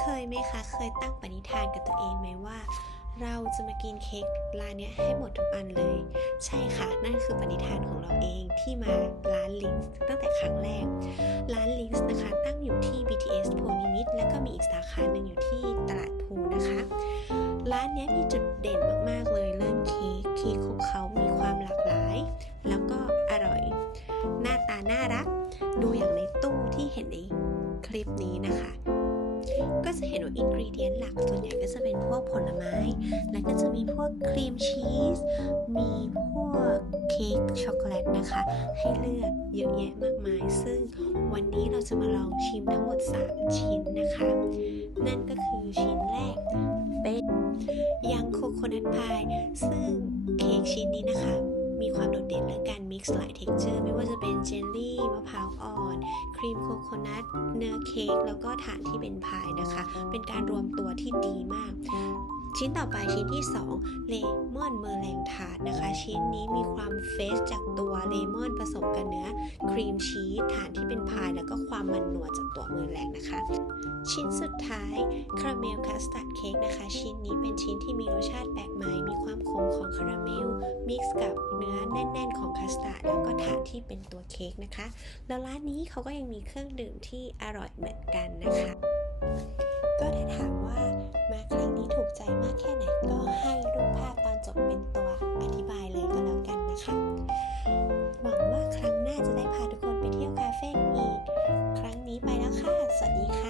เคยไหมคะ เคยตั้งปณิธานกับตัวเองไหมว่า เราจะมากินเค้กร้านนี้ให้หมดทุกอันเลย ใช่ค่ะ นั่นคือปณิธานของเราเองที่มาร้านลิงส์ตั้งแต่ครั้งแรก ร้านลิงส์นะคะตั้งอยู่ที่ BTS โพนิมิตแล้วก็มีอีกสาขาหนึ่งอยู่ที่ตลาดภูนะคะ ร้านนี้มีจุดเด่นมากๆเลยเรื่องเค้กเค้กของเขามีความหลากหลาย แล้วก็อร่อย หน้าตาน่ารัก ดูอย่างในตู้ที่เห็นในคลิปนี้นะคะ ก็จะเห็นว่าอินกรีเดียนหลักส่วนใหญ่ก็จะเป็นพวกผลไม้ แล้วก็จะมีพวกครีมชีส มีพวกเค้กช็อกโกแลตนะคะ ให้เลือกเยอะแยะมากมาย ซึ่งวันนี้เราจะมาลองชิมทั้งหมด 3 ชิ้นนะคะ นั่นก็คือชิ้นแรกเป็นยังโคโคนัทพาย ซึ่งเค้กชิ้นนี้นะคะ มีความโดดเด่นเรื่องการ mix หลาย texture ไม่ว่าจะเป็นเจลลี่มะพร้าว ครีมโคโคนัทเนื้อเค้กแล้วก็ฐานที่เป็นพายนะคะ เป็นการรวมตัวที่ดีมาก ชิ้นต่อไปชิ้นที่ 2 เลมอนเมอร์แรงทาร์ตนะคะ ชิ้นนี้มีความเฟสจากตัวเลมอนผสมกับเนื้อครีมชีสฐานที่เป็นพาย แล้วก็ความมันนัวจากตัวเมอร์แรงนะคะ ชิ้นสุดท้ายคาราเมลคัสตาร์ดเค้กนะคะ ชิ้นนี้เป็นชิ้นที่มีรสชาติแปลกใหม่มีความขมของคาราเมลมิกซ์กับเนื้อแน่น ของคัสตาร์ดแล้วก็ถาที่เป็นตัวเค้กนะคะ แล้วร้านนี้เขาก็ยังมีเครื่องดื่มที่อร่อยเหมือนกันนะคะ ก็ได้ถามว่ามาครั้งนี้ถูกใจมากแค่ไหนก็ให้รูปภาพตอนจบเป็นตัวอธิบายเลยก็แล้วกันนะคะ หวังว่าครั้งหน้าจะได้พาทุกคนไปเที่ยวคาเฟ่อีก ครั้งนี้ไปแล้วค่ะ สวัสดีค่ะ